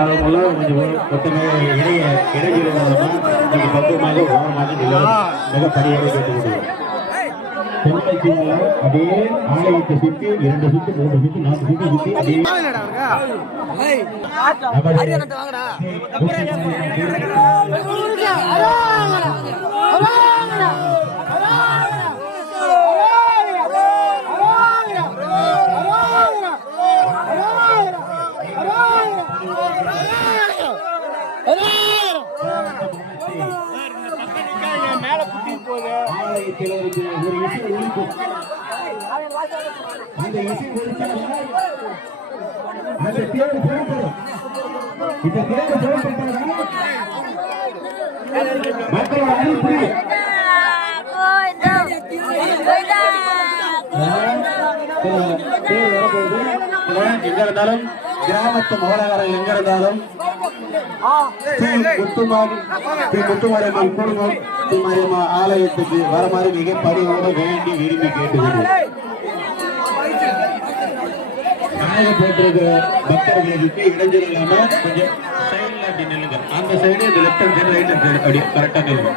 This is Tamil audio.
அவங்களும் கொஞ்சம் மொத்தமே இடைவெளி கொஞ்சம் பக்குவமாக ஓரமாக மிக படியாக கேட்டுக்கொள்கிறோம். அதே ஆலயத்தை சுற்றி 2 சுற்று 3 சுற்று 4 சுற்று சுற்றி அதே ஆலயத்தில் ஒரு இசை ஒழிக்கும். அந்த இசை ஒழித்தால் அந்த தேர்வு புறப்படும். இந்த தேர்வு புறப்பட்டால் மக்களோட அறிவிப்பு எங்க இருந்தாலும் கிராமத்து மோலகாரர்கள் எங்க இருந்தாலும் முத்துமாரியம்மன் குடும்பம் மாரியம்மா ஆலயத்துக்கு வரமாறு மிக பணியோடு வேண்டி விரும்பி கேட்டுக்கிறோம். நாயக போட்டிருக்கிற பக்தர்களுக்கு இடைஞ்சல் இல்லாம கொஞ்சம் சைட்ல அப்படி நில்லுங்க. அந்த side left hand side right hand side அப்படி கரெக்டா நில்லுங்க.